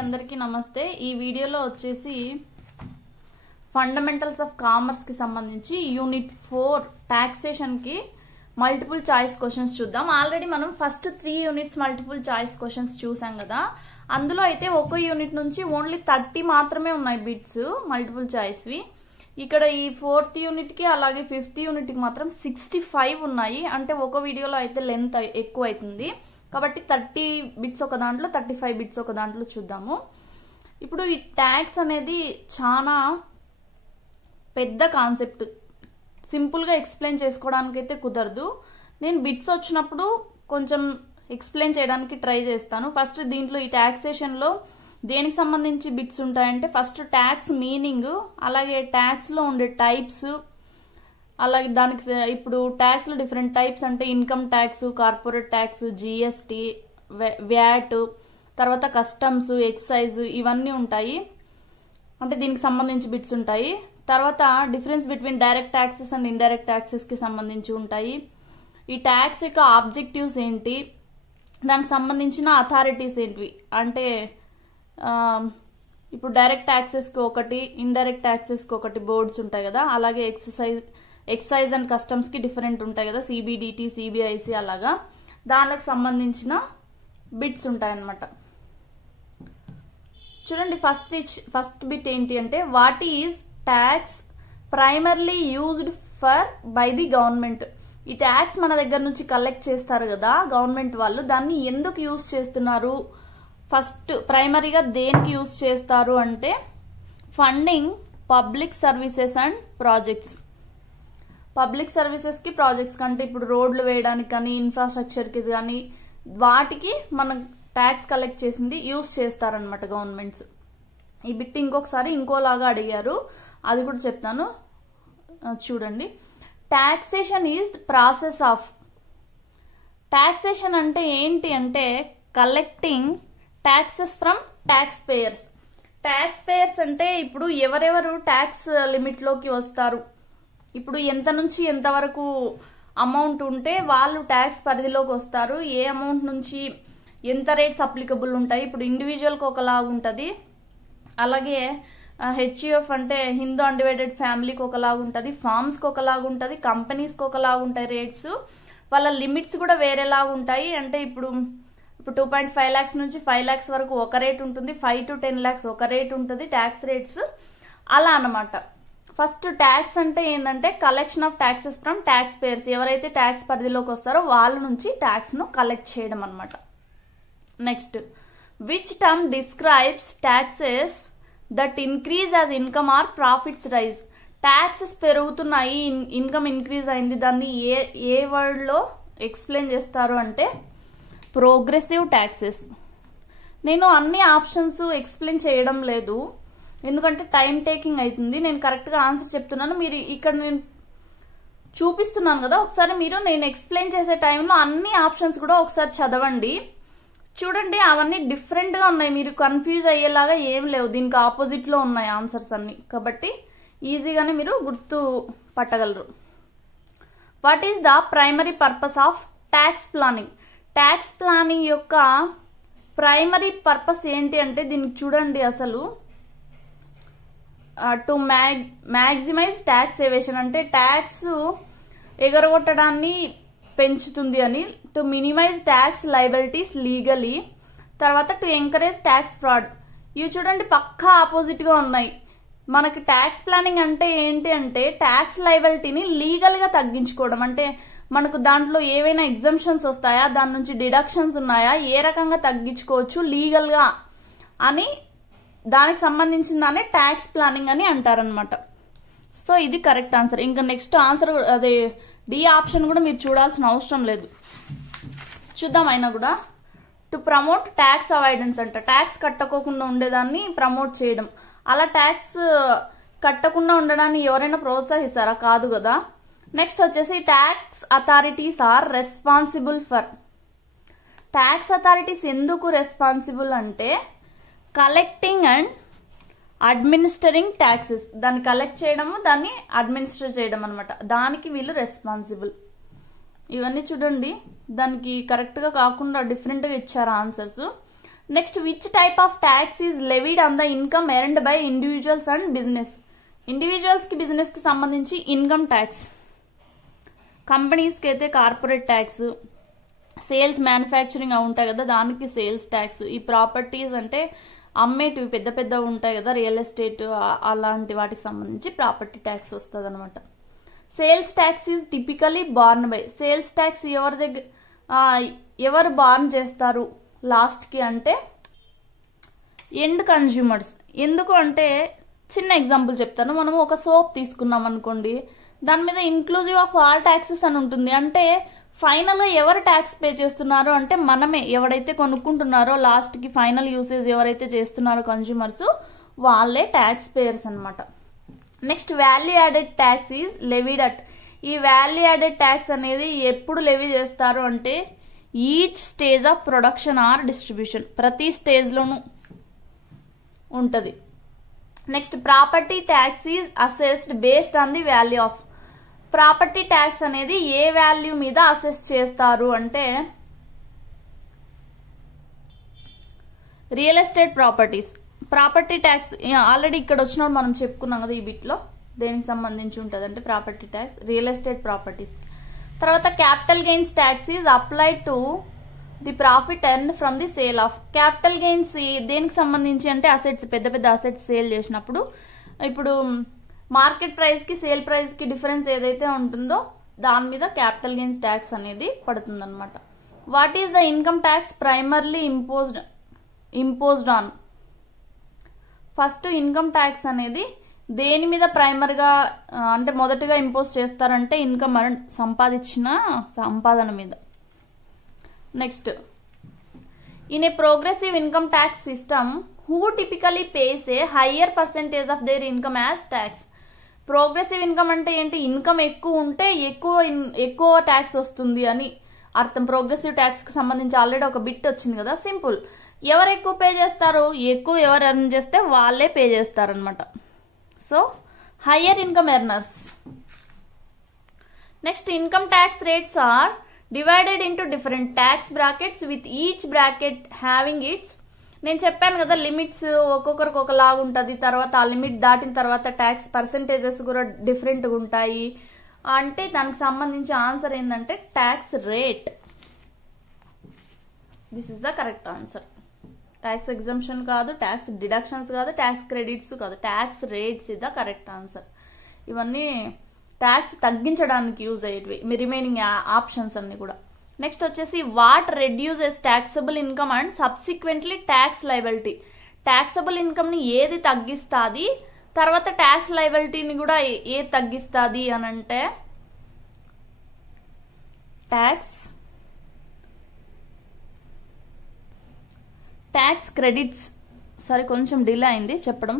అందరికీ నమస్తే। ఈ వీడియోలో వచ్చేసి ఫండమెంటల్స్ ఆఫ్ కామర్స్ కి సంబంధించి యూనిట్ 4 టాక్సేషన్ కి మల్టిపుల్ చాయిస్ క్వశ్చన్స్ చూద్దాం। ఆల్రెడీ మనం first 3 units multiple choice questions చూసాం కదా। అందులో అయితే ఒక యూనిట్ నుంచి ఓన్లీ 30 మాత్రమే ఉన్నాయి బిట్స్ మల్టిపుల్ చాయిస్ వి। ఇక్కడ ఈ 4th యూనిట్ కి అలాగే 5th యూనిట్ కి మాత్రం 65 ఉన్నాయి। అంటే ఒక వీడియోలో అయితే లెంత్ ఎక్కువ అవుతుంది కాబట్టి 30 బిట్స్ ఒక దాంట్లో 35 బిట్స్ ఒక దాంట్లో చూద్దాము। ఇప్పుడు ఈ ట్యాక్స్ అనేది చాలా పెద్ద కాన్సెప్ట్, సింపుల్ గా ఎక్స్ప్లెయిన్ చేసుకోవడానికి అయితే కుదరదు। నేను బిట్స్ వచ్చినప్పుడు కొంచెం ఎక్స్ప్లెయిన్ చేయడానికి ట్రై చేస్తాను। ఫస్ట్ దీంట్లో ఈ టాక్సేషన్ లో దేనికి సంబంధించి బిట్స్ ఉంటాయంటే ఫస్ట్ ట్యాక్స్ మీనింగ్, అలాగే ట్యాక్స్ లో ఉండే టైప్స్, అలాగే దానికి ఇప్పుడు ట్యాక్స్ లో డిఫరెంట్ టైప్స్ అంటే income tax, corporate tax, GST, VAT, తర్వాత కస్టమ్స్, ఎక్సైజ్ ఇవన్నీ ఉంటాయి। అంటే దీనికి సంబంధించి బిట్స్ ఉంటాయి। తర్వాత difference between direct taxes and indirect taxes కి సంబంధించి ఉంటాయి। ఈ ట్యాక్స్ యొక్క ఆబ్జెక్టివ్స్ ఏంటి, దానికి సంబంధించిన అథారిటీస్ ఏంటివి, అంటే ఇప్పుడు డైరెక్ట్ ట్యాక్సెస్ కి ఒకటి, ఇండైరెక్ట్ ట్యాక్సెస్ కి ఒకటి బోర్డ్స్ ఉంటాయి కదా। అలాగే ఎక్సైజ్ అండ్ కస్టమ్స్ కి డిఫరెంట్ ఉంటాయి కదా, సిబిడిటి, సిబిఐసి, అలాగా దానికి సంబంధించిన బిట్స్ ఉంటాయన్నమాట। చూడండి ఫస్ట్ బిట్ ఏంటి అంటే what is tax primarily used for by the government. ఈ ట్యాక్స్ మన దగ్గర నుంచి కలెక్ట్ చేస్తారు కదా గవర్నమెంట్ వాళ్ళు, దాన్ని ఎందుకు యూజ్ చేస్తున్నారు, ఫస్ట్ ప్రైమరీగా దేనికి యూజ్ చేస్తారు అంటే funding public services and projects. Public services కి, ప్రాజెక్ట్స్ కంటే ఇప్పుడు రోడ్లు వేయడానికి కానీ, ఇన్ఫ్రాస్ట్రక్చర్ కి కానీ వాటికి మనం ట్యాక్స్ కలెక్ట్ చేసింది యూజ్ చేస్తారనమాట గవర్నమెంట్స్। ఈ బిట్ ఇంకొకసారి ఇంకోలాగా అడిగారు, అది కూడా చెప్తాను చూడండి। Taxation is process of, taxation అంటే ఏంటి అంటే collecting taxes from tax payers. Tax payers అంటే ఇప్పుడు ఎవరెవరు ట్యాక్స్ లిమిట్ లోకి వస్తారు, ఇప్పుడు ఎంత నుంచి ఎంత వరకు అమౌంట్ ఉంటే వాళ్ళు ట్యాక్స్ పరిధిలోకి వస్తారు, ఏ అమౌంట్ నుంచి ఎంత రేట్స్ అప్లికబుల్ ఉంటాయి। ఇప్పుడు ఇండివిజువల్ కి ఒకలాగా ఉంటుంది, అలాగే హెచ్యుఎఫ్ అంటే హిందూ అన్డివైడెడ్ ఫ్యామిలీకి ఒకలాగా ఉంటుంది, ఫార్మ్స్ కి ఒకలాగా ఉంటుంది, కంపెనీస్ కి ఒకలాగా ఉంటాయి రేట్స్, వాళ్ళ లిమిట్స్ కూడా వేరేలాగా ఉంటాయి। అంటే ఇప్పుడు 2.5 lakhs నుంచి 5 lakhs వరకు ఒక రేట్ ఉంటుంది, 5 to 10 lakhs ఒక రేట్ ఉంటుంది ట్యాక్స్ రేట్స్, అలా అన్నమాట। ఫస్ట్ ట్యాక్స్ అంటే ఏంటంటే collection of taxes from tax payers, ఎవరైతే ట్యాక్స్ పరిధిలోకి వస్తారో వాళ్ళ నుంచి ట్యాక్స్ ను కలెక్ట్ చేయడం అనమాట। Next which term describes taxes that increase as income or profits rise. Taxes పెరుగుతున్నాయి, ఇన్కమ్ ఇంక్రీజ్ అయింది, దాన్ని ఏ వర్డ్ లో ఎక్స్ప్లెయిన్ చేస్తారు అంటే ప్రోగ్రెసివ్ ట్యాక్సెస్। నేను అన్ని ఆప్షన్స్ ఎక్స్ప్లెయిన్ చేయడం లేదు ఎందుకంటే టైం టేకింగ్ అవుతుంది, నేను కరెక్ట్ గా ఆన్సర్ చెప్తున్నాను, మీరు ఇక్కడ నేను చూపిస్తున్నాను కదా ఒకసారి మీరు నేను ఎక్స్ప్లెయిన్ చేసే టైంలో అన్ని ఆప్షన్స్ కూడా ఒకసారి చదవండి చూడండి, అవన్నీ డిఫరెంట్ గా ఉన్నాయి, మీరు కన్ఫ్యూజ్ అయ్యేలాగా ఏం లేవు, దీనికి ఆపోజిట్ లో ఉన్నాయి ఆన్సర్స్ అన్ని, కాబట్టి ఈజీగానే మీరు గుర్తు పట్టగలరు। What is the primary purpose of tax planning. Tax planning యొక్క ప్రైమరీ పర్పస్ ఏంటి అంటే దీనికి చూడండి అసలు టు మ్యాక్సిమైజ్ ట్యాక్స్ ఎవేషన్ అంటే ట్యాక్స్ ఎగరగొట్టడాన్ని పెంచుతుంది అని, to minimise tax liabilities legally, తర్వాత టు ఎంకరేజ్ ట్యాక్స్ ఫ్రాడ్। ఇవి చూడండి పక్కా ఆపోజిట్ గా ఉన్నాయి। మనకి ట్యాక్స్ ప్లానింగ్ అంటే ఏంటి అంటే ట్యాక్స్ లయబిలిటీని లీగల్ గా తగ్గించుకోవడం, అంటే మనకు దాంట్లో ఏవైనా ఎగ్జంప్షన్స్ వస్తాయా, దాని నుంచి డిడక్షన్స్ ఉన్నాయా, ఏ రకంగా తగ్గించుకోవచ్చు లీగల్ గా అని దానికి సంబంధించిన దాన్ని ట్యాక్స్ ప్లానింగ్ అని అంటారనమాట। సో ఇది కరెక్ట్ ఆన్సర్। ఇంకా నెక్స్ట్ ఆన్సర్ అదే డి ఆప్షన్ కూడా మీరు చూడాల్సిన అవసరం లేదు, చూద్దాం అయినా కూడా। టు ప్రమోట్ ట్యాక్స్ అవాయిడెన్స్ అంట, ట్యాక్స్ కట్టకోకుండా ఉండేదాన్ని ప్రమోట్ చేయడం, అలా ట్యాక్స్ కట్టకుండా ఉండడాన్ని ఎవరైనా ప్రోత్సహిస్తారా, కాదు కదా। నెక్స్ట్ వచ్చేసి tax authorities are responsible for, tax authorities ఎందుకు రెస్పాన్సిబుల్ అంటే కలెక్టింగ్ అండ్ అడ్మినిస్టరింగ్ ట్యాక్సెస్, దాన్ని కలెక్ట్ చేయడము దాన్ని అడ్మినిస్టర్ చేయడం అనమాట, దానికి వీళ్ళు రెస్పాన్సిబుల్। ఇవన్నీ చూడండి దానికి కరెక్ట్ గా కాకుండా డిఫరెంట్ గా ఇచ్చారు answers. Next which type of tax is levied on the income earned by individuals and business. Individuals కి బిజినెస్ కి సంబంధించి ఇన్కమ్ ట్యాక్స్, కంపెనీస్ కి అయితే కార్పొరేట్ ట్యాక్స్, సేల్స్ మ్యానుఫ్యాక్చరింగ్ అవి ఉంటాయి కదా దానికి సేల్స్ ట్యాక్స్, ఈ ప్రాపర్టీస్ అంటే అమ్మేటివి పెద్ద పెద్దవి ఉంటాయి కదా రియల్ ఎస్టేట్ అలాంటి వాటికి సంబంధించి ప్రాపర్టీ ట్యాక్స్ వస్తుంది అనమాట. Sales tax is typically born by. Sales tax ఎవరు బార్న్ చేస్తారు లాస్ట్ కి అంటే ఎండ్ కన్జ్యూమర్స్. ఎందుకు అంటే చిన్న ఎగ్జాంపుల్ చెప్తాను. మనం ఒక సోప్ తీసుకున్నాం అనుకోండి, దాని మీద ఇన్క్లూజివ్ ఆఫ్ ఆల్ ట్యాక్సెస్ అని ఉంటుంది. అంటే ఫైనల్ గా ఎవరు ట్యాక్స్ పే చేస్తున్నారు అంటే మనమే, ఎవరైతే కొనుక్కుంటున్నారో లాస్ట్ కి ఫైనల్ యూసేజ్ ఎవరైతే చేస్తున్నారో కన్జ్యూమర్స్ వాళ్ళే ట్యాక్స్ పేయర్స్ అనమాట. Next value added tax is levied at. ఈ వాల్యూ యాడెడ్ ట్యాక్స్ అనేది ఎప్పుడు లెవీ చేస్తారు అంటే each stage of production or distribution, ప్రతి స్టేజ్ లోనూ ఉంటది. Next property tax is assessed based on the value of. Property tax అనేది ఏ వాల్యూ మీద అసెస్ చేస్తారు అంటే real estate properties. Property tax already ఇక్కడ వచ్చినప్పుడు మనం చెప్పుకున్నాం కదా ఈ బిట్ లో, దేనికి సంబంధించి ఉంటుంది అంటే property tax real estate properties. తర్వాత capital gains tax is applied to the profit earned from the sale of. Capital gains దేనికి సంబంధించి అంటే అసెట్స్, పెద్ద పెద్ద అసెట్స్ సేల్ చేసినప్పుడు ఇప్పుడు మార్కెట్ ప్రైస్ కి సేల్ ప్రైస్ కి డిఫరెన్స్ ఏదైతే ఉంటుందో దాని మీద క్యాపిటల్ గెయిన్స్ ట్యాక్స్ అనేది పడుతుంది అనమాట. What is the income tax primarily imposed on. First income tax అనేది దేని మీద ప్రైమర్ గా అంటే మొదటగా ఇంపోజ్ చేస్తారంటే ఇన్కమ్ సంపాదించిన సంపాదన మీద. Next in a progressive income tax system who typically pays a higher percentage of their income as tax. Progressive income అంటే ఏంటి, ఇన్కమ్ ఎక్కువ ఉంటే ఎక్కువ ట్యాక్స్ వస్తుంది అని అర్థం. ప్రోగ్రెసివ్ ట్యాక్స్ కి సంబంధించి ఆల్రెడీ ఒక బిట్ వచ్చింది కదా, సింపుల్. ఎవరు ఎక్కువ పే చేస్తారు, ఎక్కువ ఎవరు ఎర్న్ చేస్తే వాళ్ళే పే చేస్తారనమాట. So higher income earners. Next income tax rates are divided into different tax brackets with each bracket having its. నేను చెప్పాను కదా లిమిట్స్ ఒక్కొక్కరికి ఒకలాగా ఉంటుంది. తర్వాత ఆ లిమిట్ దాటిన తర్వాత ట్యాక్స్ పర్సెంటేజెస్ కూడా డిఫరెంట్ గా ఉంటాయి. అంటే దానికి సంబంధించి ఆన్సర్ ఏంటంటే tax rate. This is the correct answer. Tax exemption కాదు, ట్యాక్స్ డిడక్షన్స్ కాదు, ట్యాక్స్ క్రెడిట్స్ కాదు, tax rates is the correct answer. ఇవన్నీ ట్యాక్స్ తగ్గించడానికి యూజ్ అయ్యేవి మీ రిమైనింగ్ ఆప్షన్స్ అన్ని కూడా. నెక్స్ట్ వచ్చేసి what reduces taxable income and subsequently tax liability. Taxable income ని ఏది తగ్గిస్తుంది, తర్వాత ట్యాక్స్ లయబిలిటీని కూడా ఏది తగ్గిస్తుంది అని అంటే ట్యాక్స్ క్రెడిట్స్. సారీ కొంచెం డిలే అయింది చెప్పడం.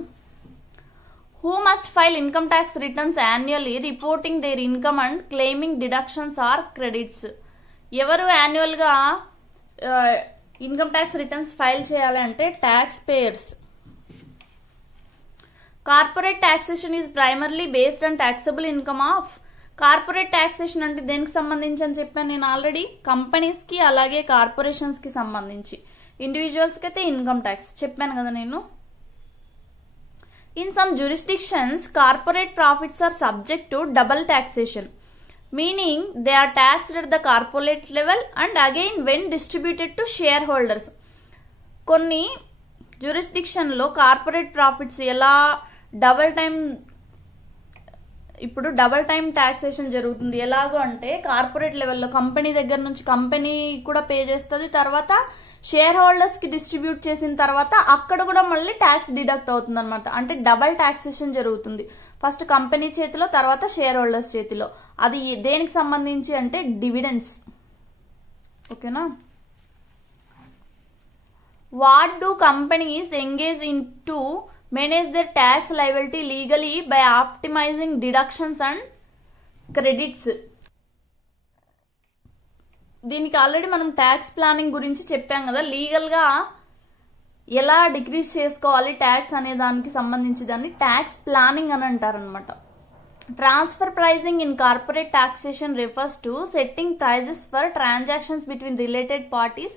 Who must file income tax returns annually reporting their income and claiming deductions or credits. ఎవరు యాన్యువల్ గా ఇన్కమ్ ట్యాక్స్ రిటర్న్స్ ఫైల్ చేయాలి అంటే tax payers. Corporate taxation is primarily based on taxable income of. Corporate taxation అంటే దేనికి సంబంధించి అని చెప్పాను నేను ఆల్రెడీ, కంపెనీస్ కి అలాగే కార్పొరేషన్స్ కి సంబంధించి. ఇండివిజువల్స్ కి అయితే ఇన్కమ్ ట్యాక్స్ చెప్పాను కదా నేను. In some jurisdictions corporate profits are subject to double taxation, meaning they are taxed at the corporate level and again when distributed to shareholders. కొన్ని జ్యూరిస్డిక్షన్ లో కార్పొరేట్ ప్రాఫిట్స్ ఎలా డబుల్ టైం టాక్సేషన్ జరుగుతుంది. ఎలాగో అంటే corporate లెవెల్లో company దగ్గర నుంచి company కూడా పే చేస్తుంది, తర్వాత షేర్ హోల్డర్స్ కి డిస్ట్రిబ్యూట్ చేసిన తర్వాత అక్కడ కూడా మళ్ళీ ట్యాక్స్ డిడక్ట్ అవుతుంది అనమాట. అంటే డబుల్ టాక్సేషన్ జరుగుతుంది, ఫస్ట్ కంపెనీ చేతిలో తర్వాత షేర్ హోల్డర్స్ చేతిలో. అది దేనికి సంబంధించి అంటే డివిడెండ్స్. ఓకేనా. What do companies engage in to manage their tax liability legally by optimizing deductions and credits. దీనికి ఆల్రెడీ మనం ట్యాక్స్ ప్లానింగ్ గురించి చెప్పాం కదా. లీగల్ గా ఎలా డిక్రీజ్ చేసుకోవాలి ట్యాక్స్ అనే దానికి సంబంధించి దాన్ని ట్యాక్స్ ప్లానింగ్ అని అంటారనమాట. Transfer pricing in corporate taxation refers to setting prices for transactions between related parties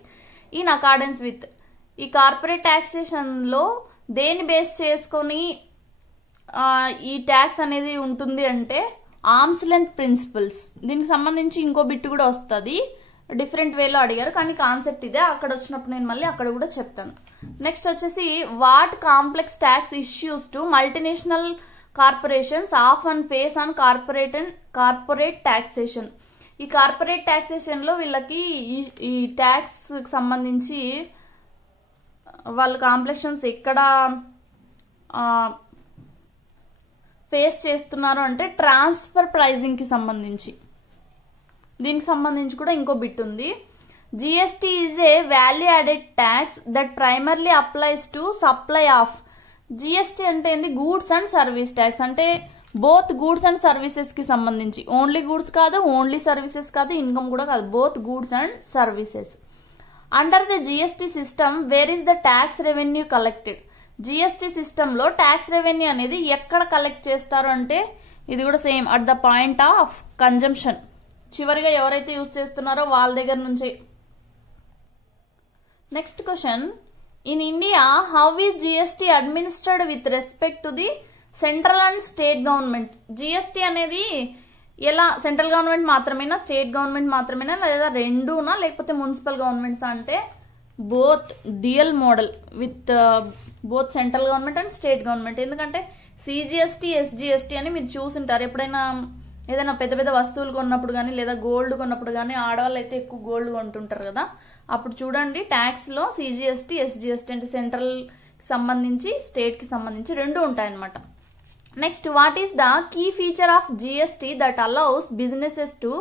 in accordance with. ఈ కార్పొరేట్ టాక్సేషన్ లో దేని బేస్ చేసుకొని ఈ ట్యాక్స్ అనేది ఉంటుంది అంటే ఆర్మ్స్ లెంత్ ప్రిన్సిపల్స్. దీనికి సంబంధించి ఇంకో బిట్ కూడా వస్తుంది, డిఫరెంట్ వేలో అడిగారు కానీ కాన్సెప్ట్ ఇదే. అక్కడ వచ్చినప్పుడు నేను మళ్ళీ అక్కడ కూడా చెప్తాను. నెక్స్ట్ వచ్చేసి what complex tax issues to multinational corporations often face on corporate taxation. ఈ కార్పొరేట్ టాక్సేషన్ లో వీళ్ళకి ఈ ట్యాక్స్ సంబంధించి వాళ్ళ కాంప్లెక్షన్స్ ఎక్కడ ఫేస్ చేస్తున్నారు అంటే ట్రాన్స్ఫర్ ప్రైజింగ్ కి సంబంధించి. దీనికి సంబంధించి కూడా ఇంకో బిట్ ఉంది. GST is a value added tax that primarily applies to supply of. GST అంటే ఏంది? Goods and service tax. అంటే బోత్ గూడ్స్ అండ్ సర్వీసెస్ కి సంబంధించి. ఓన్లీ గూడ్స్ కాదు, ఓన్లీ సర్వీసెస్ కాదు, ఇన్కమ్ కూడా కాదు, both goods and services. Under the GST system where is the tax revenue collected. GST system లో ట్యాక్స్ రెవెన్యూ అనేది ఎక్కడ కలెక్ట్ చేస్తారు అంటే ఇది కూడా same at the point of consumption. చివరిగా ఎవరైతే యూజ్ చేస్తున్నారో వాళ్ళ దగ్గర నుంచి. Next question, in India how is GST administered with respect to the central and state governments. GST అనేది ఎలా, సెంట్రల్ గవర్నమెంట్ మాత్రమేనా, స్టేట్ గవర్నమెంట్ మాత్రమేనా, లేదా రెండూనా, లేకపోతే మున్సిపల్ గవర్నమెంట్స్ అంటే both dual model with both central government and state government. ఎందుకంటే CGST SGST అని మీరు చూసింటారు. ఎప్పుడైనా ఏదైనా పెద్ద పెద్ద వస్తువులు కొన్నప్పుడు కానీ లేదా గోల్డ్ కొన్నప్పుడు కానీ, ఆడవాళ్ళు అయితే ఎక్కువ గోల్డ్ కొంటుంటారు కదా, అప్పుడు చూడండి ట్యాక్స్ లో సిజిఎస్టీ ఎస్జిఎస్టీ అంటే సెంట్రల్ కి సంబంధించి స్టేట్ కి సంబంధించి రెండు ఉంటాయన్నమాట. Next, what is the key feature of GST that allows businesses to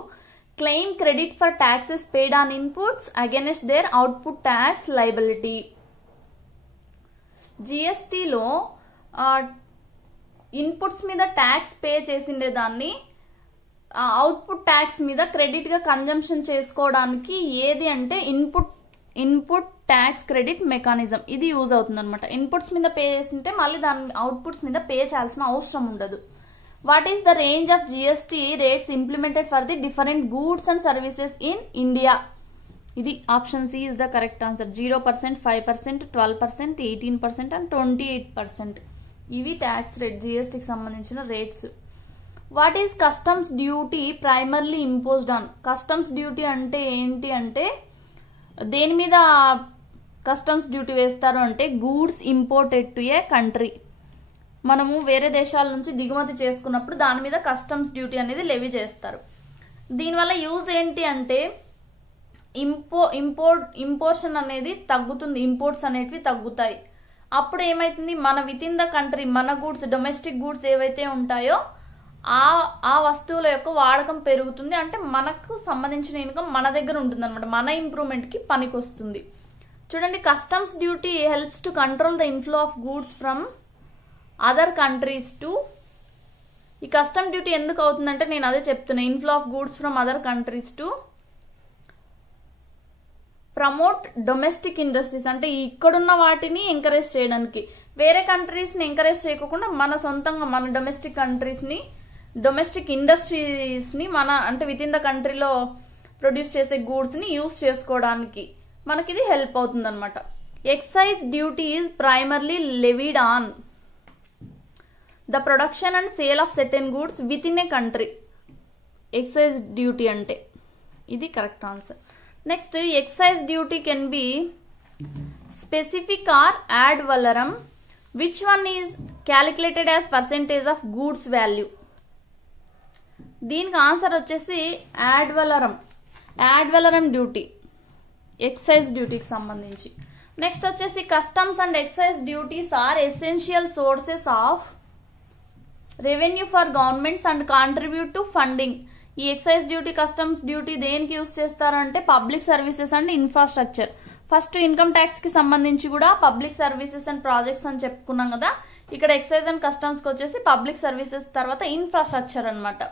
claim credit for taxes paid on inputs against their output tax liability. జిఎస్టీలో ఇన్పుట్స్ మీద ట్యాక్స్ పే చేసిండే దాన్ని అవుట్పుట్ ట్యాక్స్ మీద క్రెడిట్ గా కన్జంప్షన్ చేసుకోవడానికి ఏది అంటే input tax credit mechanism. ఇది యూజ్ అవుతుంది అనమాట. ఇన్పుట్స్ మీద పే చేసింటే మళ్ళీ దాని అవుట్పుట్స్ మీద పే చేయాల్సిన అవసరం ఉండదు. What is the range of GST rates implemented for the different goods and services in India? ఇది option C is the correct answer. 0%, 5%, 12%, 18% and 28%. ఇవి ట్యాక్స్ రేట్, జిఎస్టీకి సంబంధించిన rates. What is customs duty primarily imposed on? Customs duty అంటే ఏంటి అంటే దేని మీద customs duty వేస్తారు అంటే goods imported to a country. మనము వేరే దేశాల నుంచి దిగుమతి చేసుకున్నప్పుడు దాని మీద కస్టమ్స్ డ్యూటీ అనేది లెవీ చేస్తారు. దీనివల్ల యూజ్ ఏంటి అంటే ఇంపోర్షన్ అనేది తగ్గుతుంది, ఇంపోర్ట్స్ అనేటివి తగ్గుతాయి. అప్పుడు ఏమైతుంది, మన విత్ ఇన్ ద కంట్రీ మన గూడ్స్, డొమెస్టిక్ గూడ్స్ ఏవైతే ఉంటాయో ఆ వస్తువుల యొక్క వాడకం పెరుగుతుంది. అంటే మనకు సంబంధించిన ఇన్కమ్ మన దగ్గర ఉంటుంది అనమాట, మన ఇంప్రూవ్మెంట్ కి పనికి వస్తుంది. చూడండి, customs duty helps to control the inflow of goods from other countries to. ఈ కస్టమ్ డ్యూటీ ఎందుకు అవుతుందంటే నేను అదే చెప్తున్నా, inflow of goods from other countries to promote domestic industries. అంటే ఇక్కడున్న వాటిని ఎంకరేజ్ చేయడానికి, వేరే కంట్రీస్ ని ఎంకరేజ్ చేయకుండా మన సొంతంగా మన డొమెస్టిక్ కంట్రీస్ ని, డొమెస్టిక్ ఇండస్ట్రీస్ ని మన అంటే విత్ ఇన్ ద కంట్రీలో ప్రొడ్యూస్ చేసే గూడ్స్ ని యూజ్ చేసుకోవడానికి మనకి ఇది హెల్ప్ అవుతుంది అనమాట. Excise duty is primarily levied on the production and sale of certain goods within a country. Excise duty అంటే ఇది correct answer. Next, excise duty can be specific or ad valorem. Which one is calculated as percentage of goods value? దీనికి answer వచ్చేసి ad valorem duty, excise డ్యూటీకి సంబంధించి. Next వచ్చేసి customs and excise duties are essential sources of revenue for governments and contribute to funding. ఈ excise duty, customs duty దేనికి use చేస్తారంటే public services and infrastructure. First income tax కి సంబంధించి కూడా public services and projects అని చెప్పుకున్నాం కదా. ఇక్కడ ఎక్సైజ్ అండ్ కస్టమ్స్ కి వచ్చేసి పబ్లిక్ సర్వీసెస్ తర్వాత ఇన్ఫ్రాస్ట్రక్చర్ అనమాట.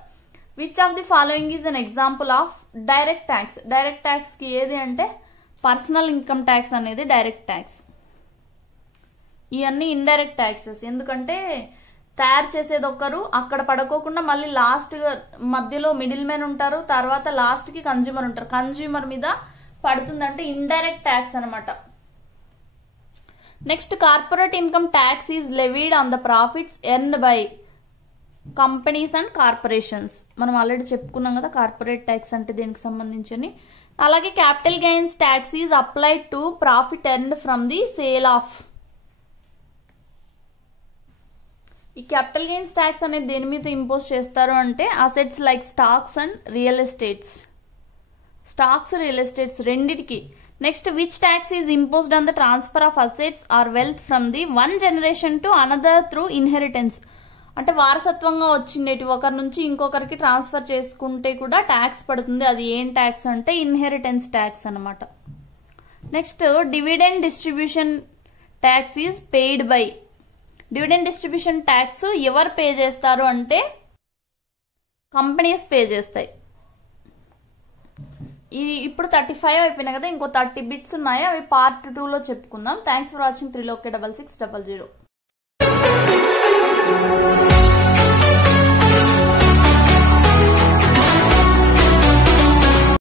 Which of the following is an example of direct tax? Direct tax కి ఏది అంటే పర్సనల్ ఇన్కమ్ ట్యాక్స్ అనేది డైరెక్ట్ ట్యాక్స్. ఇవన్నీ ఇండైరెక్ట్ ట్యాక్సెస్. ఎందుకంటే తయారు చేసేది ఒకరు, అక్కడ పడుకోకుండా మళ్ళీ లాస్ట్ మధ్యలో మిడిల్ మ్యాన్ ఉంటారు, తర్వాత లాస్ట్ కి కన్జ్యూమర్ ఉంటారు. కన్జ్యూమర్ మీద పడుతుందంటే ఇండైరెక్ట్ ట్యాక్స్ అనమాట. Next corporate income tax is levied on the profits earned by companies and corporations. మనం ఆల్రెడీ చెప్పుకున్నాం కదా కార్పొరేట్ ట్యాక్స్ అంటే దేనికి సంబంధించి. అలాగే capital gains tax is applied to profit earned from the sale of. ఈ capital gains tax అనేది దేని మీద ఇంపోజ్ చేస్తారు అంటే assets like stocks and real estates. Stocks real estates రెండిటికి. Next which tax is imposed on the transfer of assets or wealth from the one generation to another through inheritance. అంటే వారసత్వంగా వచ్చిండేటి ఒకరి నుంచి ఇంకొకరికి ట్రాన్స్ఫర్ చేసుకుంటే కూడా ట్యాక్స్ పడుతుంది. అది ఏం ట్యాక్స్ అంటే ఇన్హెరిటెన్స్ ట్యాక్స్ అనమాట. Next dividend distribution tax is paid by. Dividend distribution tax ఎవరు పే చేస్తారు అంటే కంపెనీస్ పే చేస్తాయి. ఇప్పుడు 35 అయిపోయినాయి కదా, ఇంకో 30 బిట్స్ ఉన్నాయి, అవి పార్ట్ 2లో చెప్పుకుందాం. Thanks for watching. 3 6600.